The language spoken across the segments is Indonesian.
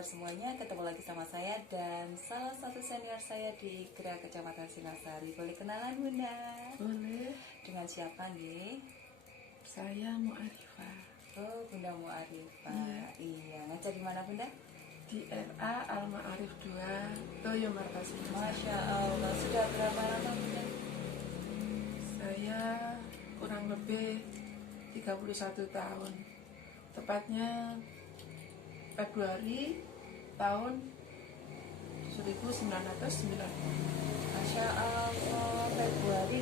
kabar semuanya? Ketemu lagi sama saya dan salah satu senior saya di Gerak Kecamatan Singasari. Boleh kenalan Bunda? Boleh, Dengan siapa nih? saya Mu'arifah Oh, Bunda Mu'arifah. Iya. Iya, ngajar di mana Bunda? di RA Al Ma'arif 2, Toyo Markas. Masya Allah, sudah berapa lama Bunda? Saya kurang lebih 31 tahun. Tepatnya Februari tahun 1990. Masya Allah, Februari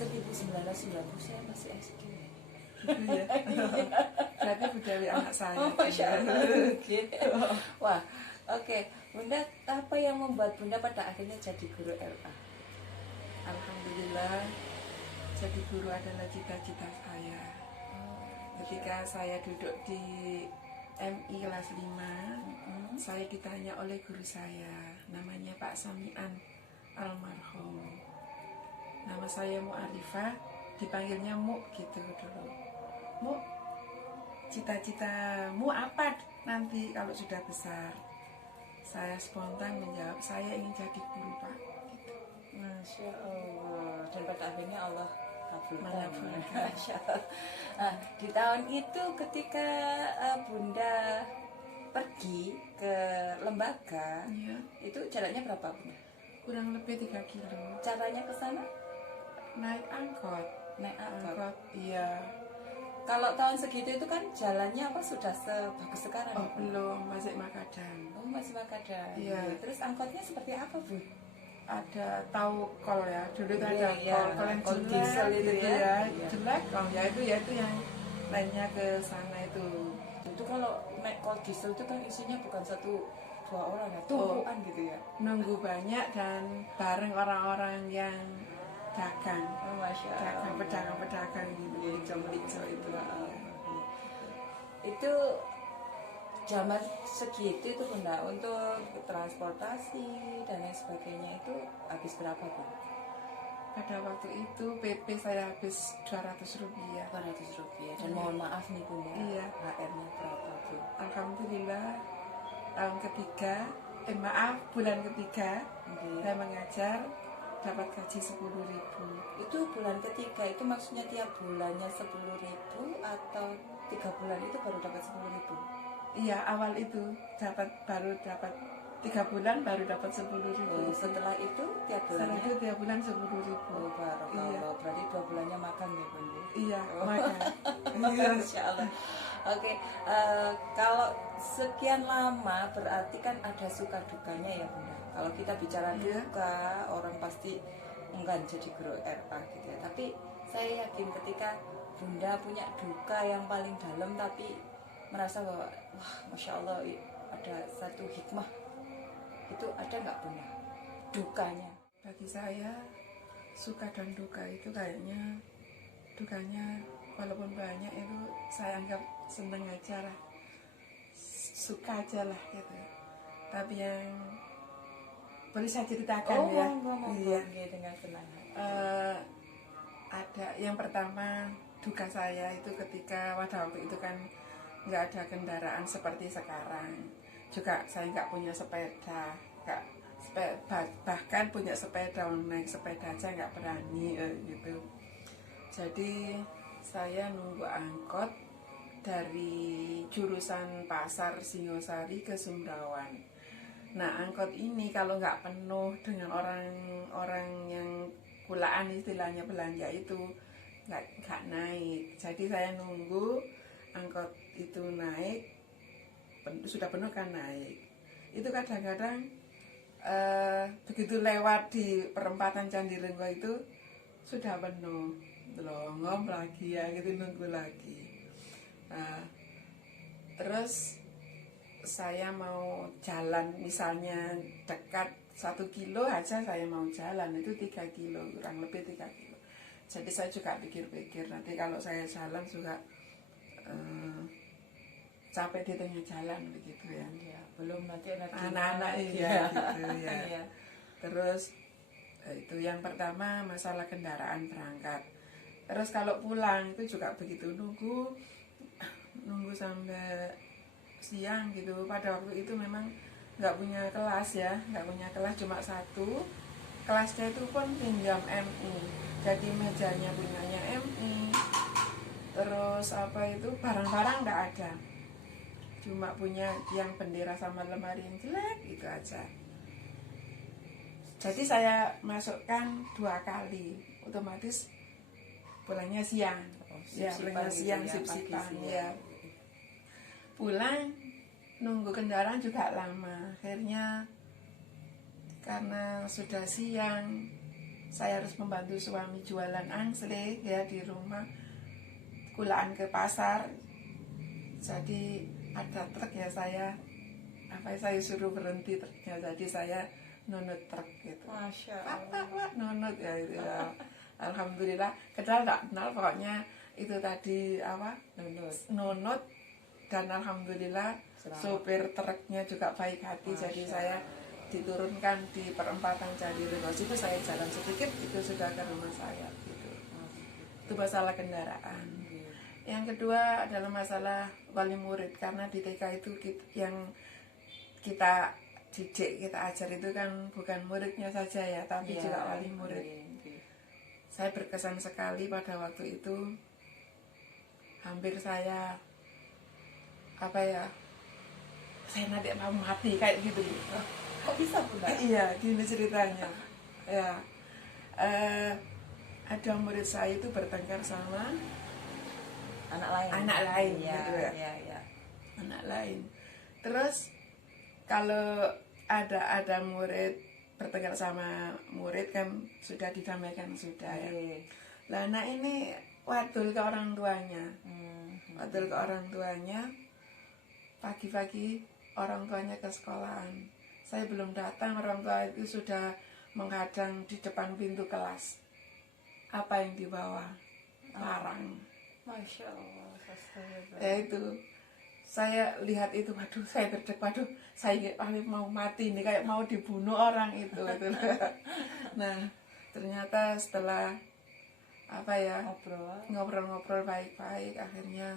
1990 saya masih SD. Gitu ya. Berarti budaya anak saya. Oh, Masya Allah. Wah, oke. Bunda, apa yang membuat Bunda pada akhirnya jadi guru LA? Alhamdulillah, jadi guru adalah cita-cita saya. Ketika saya duduk di MI kelas 5, saya ditanya oleh guru saya, namanya Pak Samian almarhum. Nama saya Mu'arifah, dipanggilnya Mu gitu dulu. Mu, cita-citamu apa nanti kalau sudah besar? Saya spontan menjawab, saya ingin jadi guru Pak. Gitu. Masya Allah. Dan pada akhirnya Allah kabulkan. Mengabulkan. Masya Allah. Nah, di tahun itu ketika Bunda pergi ke lembaga, Iya, itu jaraknya berapa Bunda? kurang lebih 3 kilo. Caranya ke sana Naik angkot. naik angkot. Angkot, iya. Kalau tahun segitu itu kan jalannya apa sudah sebagus sekarang? Oh belum, masih makadam. Oh, masih makadam. Iya. Terus angkotnya seperti apa Bu? Ada tahu kol ya, dulu tuh Iya, ada iya. kol yang Kol jelek diesel itu gitu ya. ya, Iya. jelek kol ya itu yang lainnya ke sana itu. Itu kalau naik kol diesel itu kan isinya bukan satu dua orang ya, tumpuan gitu ya. Nunggu banyak dan bareng orang-orang yang dagang, Oh, Masya Allah. pedagang gitu, hijau-hijau itu. Itu zaman segitu itu Bunda untuk transportasi dan lain sebagainya itu habis berapa Bu? Pada waktu itu PP saya habis 200 rupiah. 200 rupiah. Dan mohon maaf nih Bunda, Iya. HR-nya berapa Bu? Alhamdulillah tahun ketiga, bulan ketiga Oke. saya mengajar dapat gaji 10.000. Itu bulan ketiga itu maksudnya tiap bulannya 10.000 atau 3 bulan itu baru dapat 10.000? Iya, awal itu baru dapat 3 bulan baru dapat 10.000. Oh, setelah itu tiap Setelah bulannya? itu tiap bulan 10.000. Oh, barakallah. Iya. Berarti 2 bulannya makan ya Bunda? Iya, Oh. makan. Iya. Masya Allah. Oke, kalau sekian lama berarti kan ada suka dukanya ya Bunda. Kalau kita bicara Iya. duka, orang pasti enggan jadi guru RA gitu ya. Tapi saya yakin ketika Bunda punya duka yang paling dalam tapi merasa bahwa wah Masya Allah ada satu hikmah, itu ada nggak Bunda dukanya? Bagi saya suka dan duka itu kayaknya dukanya walaupun banyak itu saya anggap seneng aja lah, suka aja lah gitu. Tapi yang boleh saya ceritakan ya. Iya. Dengan senang hati. Ada yang pertama duka saya itu ketika pada waktu itu kan nggak ada kendaraan seperti sekarang, juga saya nggak punya sepeda, bahkan punya sepeda, naik sepeda aja nggak berani gitu. Jadi saya nunggu angkot dari jurusan Pasar Singosari ke Sumbawan. Nah angkot ini kalau nggak penuh dengan orang-orang yang pulaan istilahnya belanja itu nggak naik. Jadi saya nunggu angkot itu naik, sudah penuh kan naik. Itu kadang-kadang begitu lewat di perempatan Candirenggo itu sudah penuh, ngom lagi ya gitu, nunggu lagi. Nah, terus saya mau jalan misalnya dekat 1 kilo aja saya mau jalan itu 3 kilo, kurang lebih 3 kilo. Jadi saya juga pikir-pikir nanti kalau saya jalan juga capek di tengah jalan begitu ya. Ya, belum nanti Anak-anak iya gitu ya. Iya. Terus itu yang pertama masalah kendaraan berangkat. Terus kalau pulang itu juga begitu, nunggu sampai siang gitu. Pada waktu itu memang nggak punya kelas ya, nggak punya kelas, cuma satu kelasnya itu pun pinjam MI, jadi mejanya punyanya MI, terus apa itu barang-barang nggak ada, cuma punya yang bendera sama lemari yang jelek itu aja. Jadi saya masukkan 2 kali, otomatis pulangnya siang. Ya, pulangnya siang, gitu sip-sipan pagi ya. Pulang nunggu kendaraan juga lama. Akhirnya karena sudah siang, saya harus membantu suami jualan angsleh ya di rumah, kulaan ke pasar. Jadi ada truk ya, saya suruh berhenti truknya, jadi saya nunut truk gitu. Masya Allah. Pak nunut ya itu ya. Alhamdulillah, kenal tak kenal, pokoknya itu tadi nunut, dan alhamdulillah sopir truknya juga baik hati. Masya Jadi saya diturunkan di perempatan Cadirengo, itu saya jalan sedikit itu sudah ke rumah saya gitu. Itu masalah kendaraan. Yang kedua adalah masalah wali murid, karena di TK itu yang kita didik, kita ajar itu kan bukan muridnya saja ya, tapi juga wali murid. Saya berkesan sekali pada waktu itu, hampir saya saya nanti mau mati kayak gitu. Kok bisa Bunda? Iya, gini ceritanya ya. Ada murid saya itu bertengkar sama anak lain ya, gitu ya. Ya. Anak lain. Terus kalau ada murid bertengkar sama murid kan sudah didamaikan sudah ya. Lah anak ini wadul ke orang tuanya. Wadul ke orang tuanya. Pagi-pagi orang tuanya ke sekolahan. Saya belum datang, orang tua itu sudah menghadang di depan pintu kelas. Apa yang dibawa? Parang. Masya Allah. Ya itu, saya lihat itu, waduh, saya berdek, waduh, saya mau mati nih, kayak mau dibunuh orang itu. Nah, ternyata setelah ngobrol-ngobrol baik-baik, akhirnya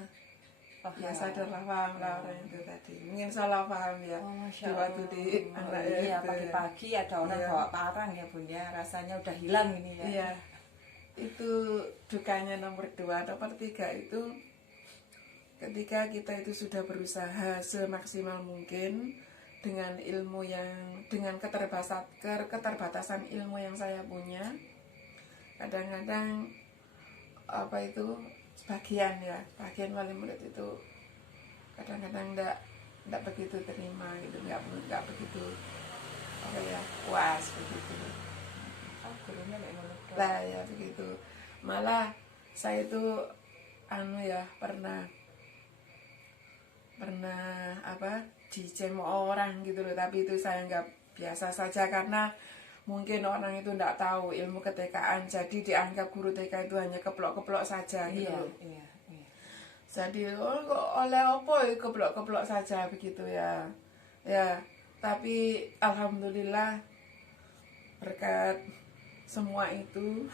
ya sadarlah, paham lah orang itu tadi. Mungkin salah paham ya. Di waktu di anak iya, pagi-pagi ada orang bawa parang ya Bunda, rasanya udah hilang ini ya. Iya. Itu dukanya nomor 2. Nomor 3 itu ketika kita itu sudah berusaha semaksimal mungkin dengan ilmu dengan keterbatasan ilmu yang saya punya, kadang-kadang sebagian wali murid itu kadang-kadang enggak begitu terima gitu, enggak begitu puas begitu. Gurunya Lah ya begitu. Malah saya itu pernah dicemooh orang gitu loh, tapi itu saya nggak, biasa saja, karena mungkin orang itu nggak tahu ilmu keTK-an, jadi dianggap guru TK itu hanya keplok-keplok saja gitu loh. Iya. Jadi kok oleh opo keplok-keplok saja begitu ya. Ya, tapi alhamdulillah berkat semua itu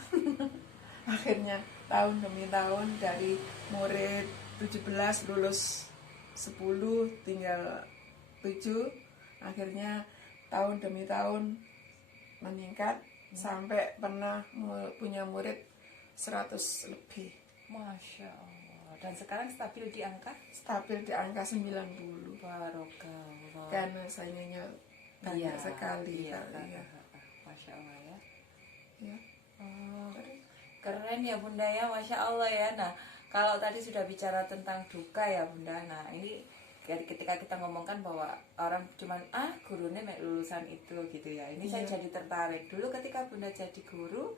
akhirnya tahun demi tahun, dari murid 17 lulus 10 tinggal 7, akhirnya tahun demi tahun meningkat sampai pernah punya murid 100 lebih. Masya Allah. Dan sekarang stabil di angka? Stabil di angka 90. Barokallah. Karena saingannya banyak sekali. Iya. Masya Allah ya. Ya. Keren ya Bunda ya, Masya Allah ya. Nah, kalau tadi sudah bicara tentang duka ya Bunda, nah ini ketika kita ngomongkan bahwa orang cuman gurunya lulusan itu gitu ya, ini saya jadi tertarik. Dulu ketika Bunda jadi guru,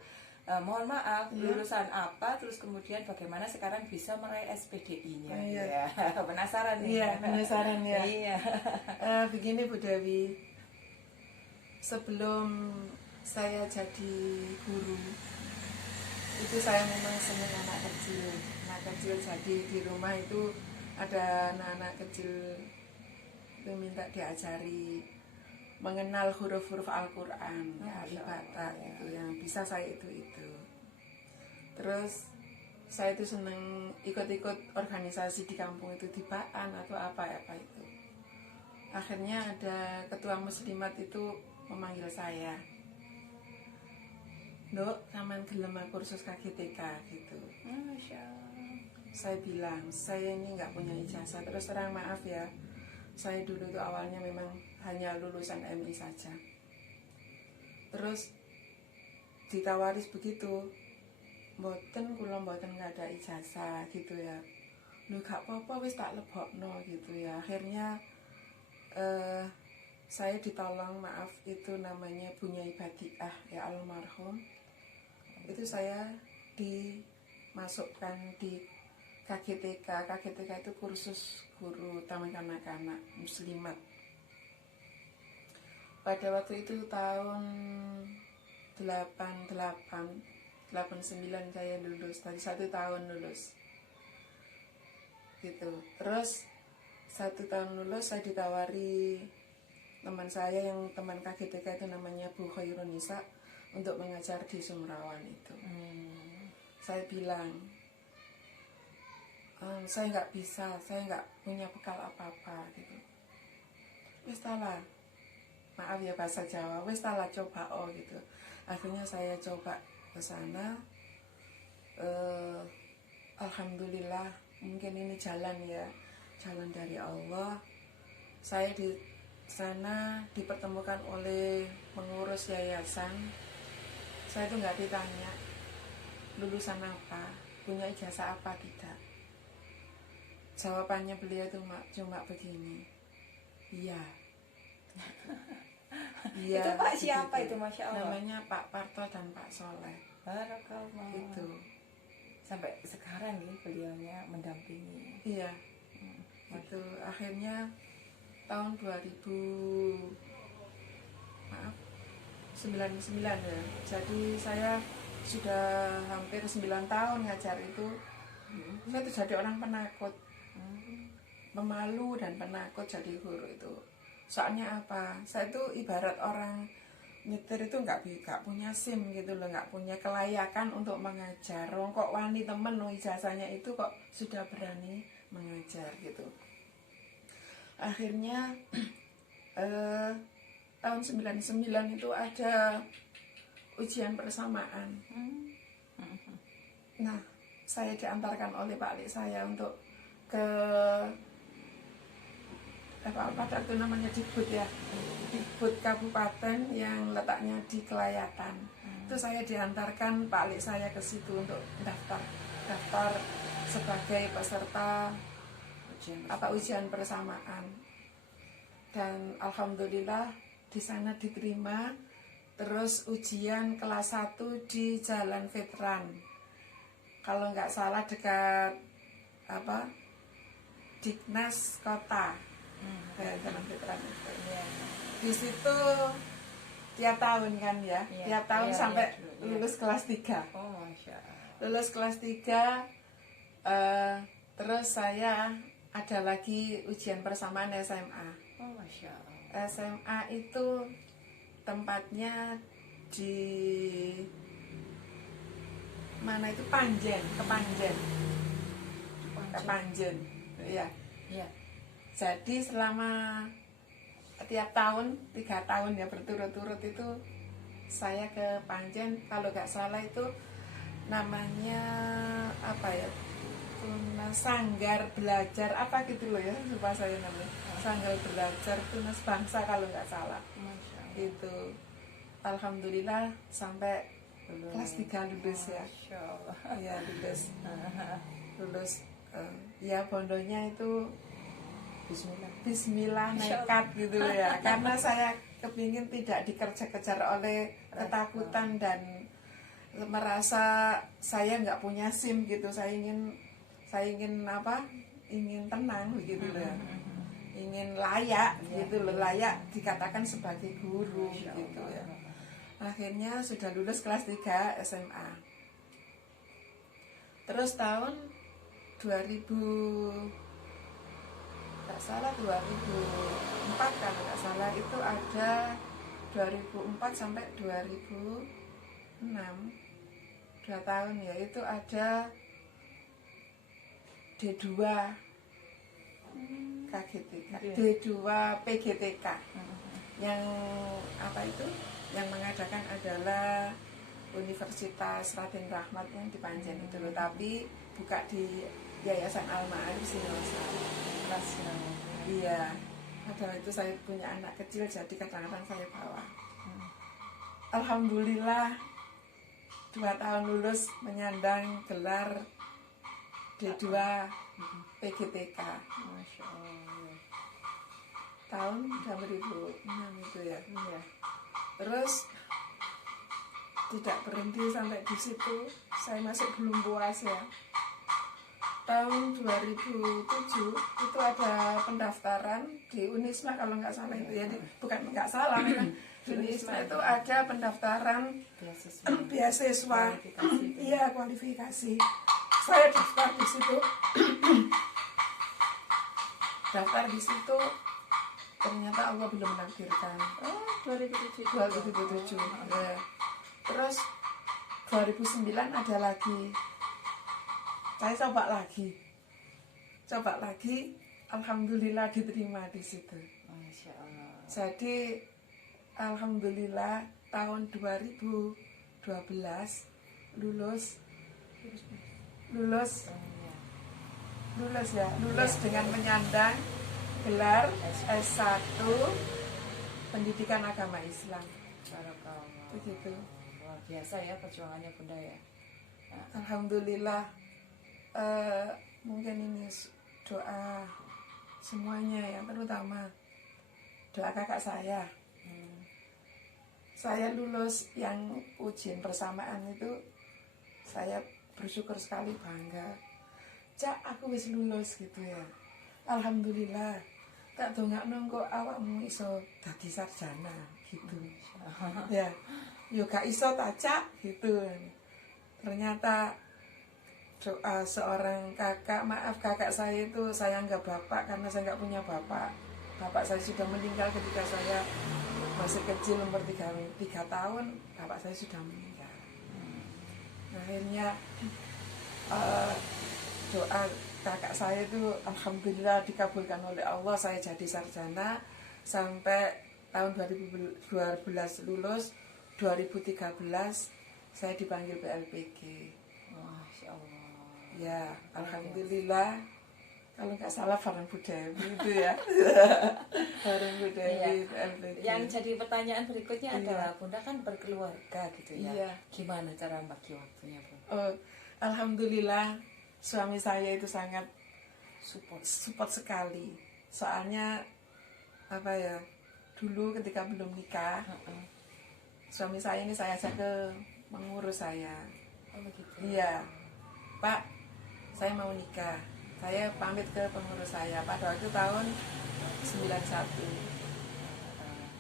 mohon maaf, lulusan apa, terus kemudian bagaimana sekarang bisa meraih SPDI-nya ya. Penasaran nih. Iya, penasaran ya. Iya. Begini Bu Dewi, sebelum saya jadi guru itu saya memang senang anak kecil, jadi di rumah itu ada anak-anak kecil itu minta diajari mengenal huruf-huruf Al-Quran, alif bata itu yang bisa saya itu. Terus saya itu senang ikut-ikut organisasi di kampung itu, di Baan atau apa itu. akhirnya ada ketua muslimat itu memanggil saya, Nduk, saman gelem kursus KGTK gitu. Masya Allah. Saya bilang, saya ini nggak punya ijazah. Terus terang maaf ya, saya dulu tuh awalnya memang hanya lulusan MI saja. Terus ditawari begitu, kula mboten nggak ada ijazah gitu ya. Lu gak apa-apa wis tak lebokno gitu ya. Akhirnya saya ditolong, maaf, itu namanya Bunyai Badiah ya, almarhum. Itu saya dimasukkan di KGTK. KGTK itu kursus guru taman kanak-kanak muslimat. Pada waktu itu tahun 89 saya lulus, tadi 1 tahun lulus gitu. Terus 1 tahun lulus saya ditawari teman saya yang teman KGTK itu namanya Bu Khairun Nisa untuk mengajar di Sumrawan itu. Saya bilang, saya nggak bisa, saya nggak punya bekal apa-apa gitu. Wis talah, maaf ya bahasa Jawa, wis talah coba gitu. Akhirnya saya coba ke sana. Alhamdulillah, mungkin ini jalan ya, jalan dari Allah. Saya di sana dipertemukan oleh pengurus yayasan. Saya itu nggak ditanya lulusan apa, punya ijazah apa, tidak. Jawabannya beliau itu cuma begini, iya. Iya. Itu Pak siapa begitu. itu, Masya Allah? Namanya Pak Parto dan Pak Soleh. Barakallah. Itu. Sampai sekarang nih beliaunya mendampingi. Iya. Itu akhirnya tahun 99 ya. Jadi saya sudah hampir 9 tahun ngajar itu. Saya tuh jadi orang penakut, pemalu dan penakut jadi guru itu. Soalnya apa? Saya itu ibarat orang nyetir itu nggak punya SIM gitu loh, nggak punya kelayakan untuk mengajar. Kok wani temen loh ijazahnya itu kok sudah berani mengajar gitu. Akhirnya tahun 99 itu ada ujian persamaan. Nah, saya diantarkan oleh Pak Lik saya untuk ke apa itu namanya, Dikbud ya, Dikbud kabupaten yang letaknya di Kelayatan. Itu saya diantarkan Pak Lik saya ke situ untuk daftar sebagai peserta ujian persamaan. Dan alhamdulillah di sana diterima. Terus ujian kelas 1 di Jalan Veteran, kalau nggak salah dekat Dignas Kota. Jalan Veteran itu. Di situ tiap tahun kan ya, tiap tahun sampai lulus kelas 3. Oh, Masya Allah. Lulus kelas 3, terus saya ada lagi ujian persamaan SMA. Oh, Masya Allah. SMA itu tempatnya di mana itu, Kepanjen. Ya. Iya. Jadi selama tiap tahun 3 tahun ya berturut-turut itu saya ke Panjen. Kalau nggak salah itu namanya apa ya, Sanggar Belajar apa gitu loh ya, lupa saya namanya. Sanggar Belajar Tunas Bangsa kalau nggak salah. Itu alhamdulillah sampai kelas 3 lulus ya. Ya lulus ya, bondonya itu Bismillah nekat gitu ya, karena saya kepingin tidak dikejar-kejar oleh ketakutan dan merasa saya nggak punya SIM gitu. Saya ingin tenang begitu loh ya, ingin layak gitu loh, layak dikatakan sebagai guru gitu ya. Akhirnya sudah lulus kelas 3 SMA. Terus tahun 2004 kalau nggak salah itu ada 2004 sampai 2006, 2 tahun ya, itu ada D2 KGTK, Iya. D2 PGTK. Yang apa itu? Yang mengadakan adalah Universitas Raden Rahmat yang di Panjen itu loh, tapi buka di Yayasan Al-Ma'arif Singosari. Kelas ya. Iya. Padahal itu saya punya anak kecil, jadi kadang-kadang saya bawa. Alhamdulillah 2 tahun lulus menyandang gelar D2 PGTK Masya Allah. tahun 2006 itu ya. Iya. Terus tidak berhenti sampai di situ, saya masuk belum puas ya. Tahun 2007 itu ada pendaftaran di Unisma kalau nggak salah itu ya, bukan nggak salah memang. Di Unisma itu ada pendaftaran beasiswa, iya kualifikasi. Saya daftar di situ, daftar di situ, ternyata Allah belum menakdirkan. Oh, 2007. 2007 ya. Terus 2009 ada lagi, saya coba lagi, alhamdulillah diterima di situ. Masya Allah. Jadi alhamdulillah tahun 2012 lulus dengan menyandang gelar S1 Pendidikan Agama Islam. Barakallah. Begitu. Luar biasa ya perjuangannya Bunda ya. Alhamdulillah. Mungkin ini doa semuanya ya, terutama doa kakak saya. Saya lulus yang ujian persamaan itu, saya bersyukur sekali, bangga. Cak, aku wis lulus gitu ya. Alhamdulillah. Tak dongakno kok awakmu iso dadi sarjana gitu. Ya, yo gak iso ta Cak gitu. Ternyata doa seorang kakak saya itu, saya anggap bapak karena saya nggak punya bapak. Bapak saya sudah meninggal ketika saya masih kecil, umur 3 tahun, bapak saya sudah meninggal. Akhirnya doa kakak saya itu alhamdulillah dikabulkan oleh Allah, saya jadi sarjana sampai tahun 2012 lulus, 2013 saya dipanggil PLPG. Masya Allah. Ya, alhamdulillah. Kalau nggak salah Farang Budewi itu ya. Farang Budewi, PLPG. Yang jadi pertanyaan berikutnya adalah Bunda kan berkeluarga gitu ya. Iya. Gimana cara bagi waktunya Bunda? Oh, alhamdulillah suami saya itu sangat Support. sekali. Soalnya apa ya? Dulu ketika belum nikah, suami saya ini saya ajak ke mengurus saya. Oh begitu. Iya, Pak, saya mau nikah. Saya pamit ke pengurus saya pada waktu tahun 91.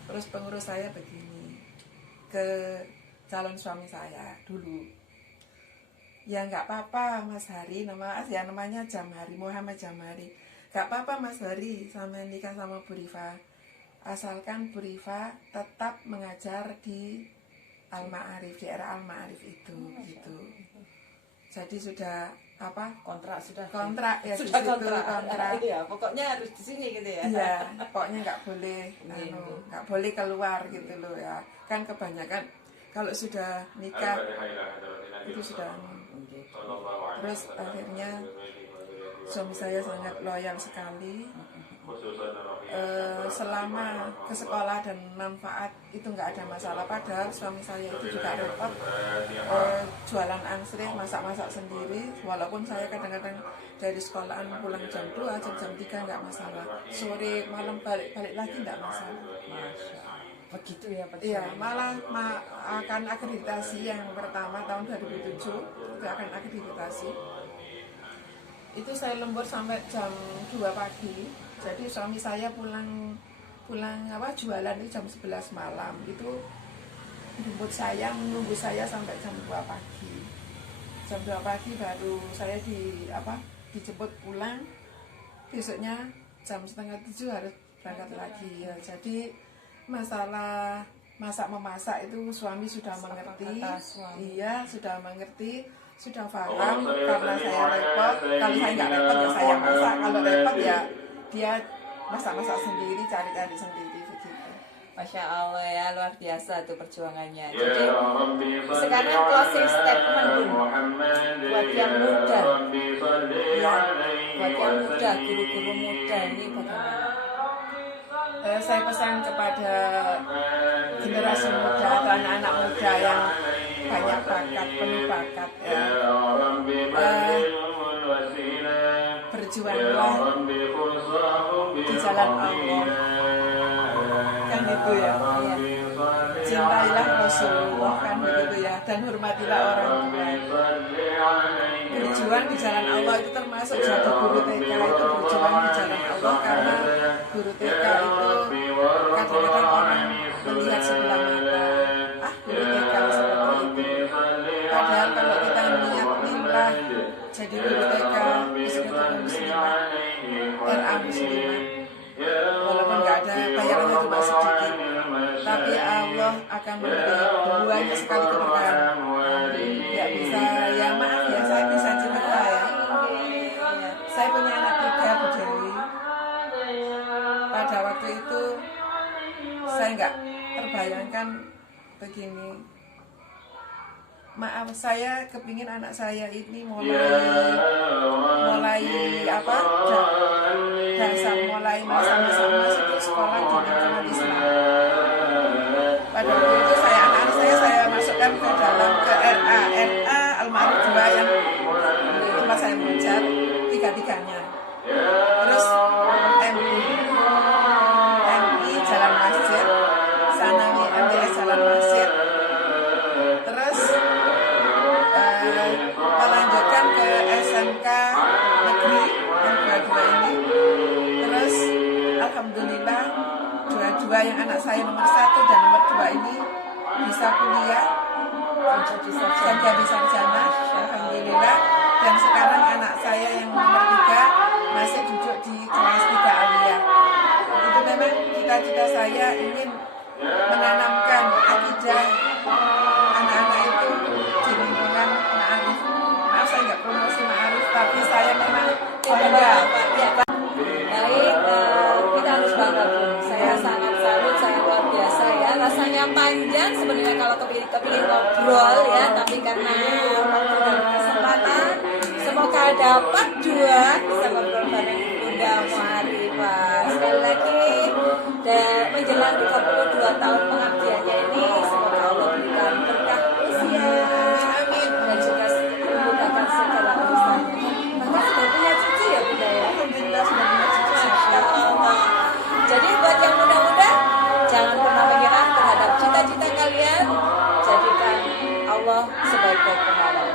Terus pengurus saya begini ke calon suami saya dulu. Ya nggak apa-apa Mas Hari, namanya Jamhari, Muhammad Jamhari. Nggak apa-apa Mas Hari sama nikah sama Bu Rifa. Asalkan Bu Rifa tetap mengajar di Al-Ma'arif, di era Al-Ma'arif itu gitu. Jadi sudah apa? Kontrak sudah Ya di sudah situ kontrak. Iya, pokoknya harus di sini gitu ya. Iya, pokoknya nggak boleh Iya. nggak boleh keluar gitu loh ya. Kan kebanyakan kalau sudah nikah itu sudah terus akhirnya suami saya sangat loyal sekali. Selama ke sekolah dan manfaat itu nggak ada masalah, padahal suami saya itu juga repot jualan angsleh, masak-masak sendiri, walaupun saya kadang-kadang dari sekolahan pulang jam 2, jam 3 nggak masalah, sore malam balik lagi nggak masalah. Masya Allah. Begitu ya Pak. Iya, malah akan akreditasi yang pertama tahun 2007 itu akan akreditasi. Itu saya lembur sampai jam 2 pagi. Jadi suami saya pulang jualan itu jam 11 malam. Itu jemput saya, menunggu saya sampai jam 2 pagi. Jam 2 pagi baru saya dijemput pulang. Besoknya jam 6:30 harus berangkat lagi ya. Jadi masalah memasak itu suami sudah mengerti. Iya, sudah mengerti, sudah paham karena saya repot. Kalau saya nggak repot ya saya masak, kalau repot ya dia masak-masak sendiri, cari-cari sendiri begitu. Masya Allah ya, luar biasa tuh perjuangannya. Jadi sekarang closing statement Bun, buat yang muda, ya, buat yang muda, guru-guru muda ini bagaimana? Saya pesan kepada generasi muda atau anak-anak muda yang banyak bakat, penuh bakat, ya. Berjuanglah di jalan Allah, kan gitu ya. Iya. Cintailah Rasulullah, kan begitu ya, dan hormatilah orang tua. Berjuang di jalan Allah itu termasuk jadi guru TK itu berjuang di jalan Allah, karena guru TK itu kadang-kadang orang melihat sebelah mata, guru TK seperti itu. Padahal kalau kita niat lillah jadi guru TK Husnul Muslimat, RA Muslimat, walaupun nggak ada bayarannya cuma sedikit, tapi Allah akan memberi banyak sekali keberkahan. Ya bisa, ya maaf ya, saya bisa cerita ya. Saya punya anak 3 Bu Dewi. Pada waktu itu saya nggak terbayangkan begini. Maaf, saya kepingin anak saya ini mulai apa? Dasar mulai masa-masa itu sekolah di lingkungan Islam. Pada waktu itu anak-anak saya masukkan ke dalam ke RA Al-Ma'ruf 2 yang tempat saya belajar, 3-tiganya. Terus MI Jalan Masjid, Sanawi MTS Jalan Masjid. Terus melanjutkan ke SMK Negeri yang 2 ini. Terus alhamdulillah dua yang anak saya nomor 1 dan nomor 2 ini bisa kuliah dan jadi sarjana, alhamdulillah. Dan sekarang anak saya yang nomor 3 masih duduk di kelas 3 aliyah. Itu memang cita-cita saya, ingin menanamkan akidah anak-anak itu di lingkungan ma'arif. Maaf saya nggak promosi ma'arif, tapi saya memang bangga. Baik, kita harus bangga Bun. Saya sangat salut, saya luar biasa ya. Rasanya panjang sebenarnya kalau kepingin ngobrol ya, tapi karena waktu dan kesempatan, semoga dapat juga bisa ngobrol bareng Bunda Muarifah. Sekali lagi, dan menjelang 32 tahun pengabdiannya ini, semoga Allah berikan berkah usia, amin, dan juga memudahkan segala urusannya. Bahkan sudah punya cucu ya Bunda ya. Alhamdulillah sudah punya cucu. Masya Allah. Jadi buat yang muda-muda, jangan pernah menyerah terhadap cita-cita kalian. Jadikan Allah sebaik-baik pengawal.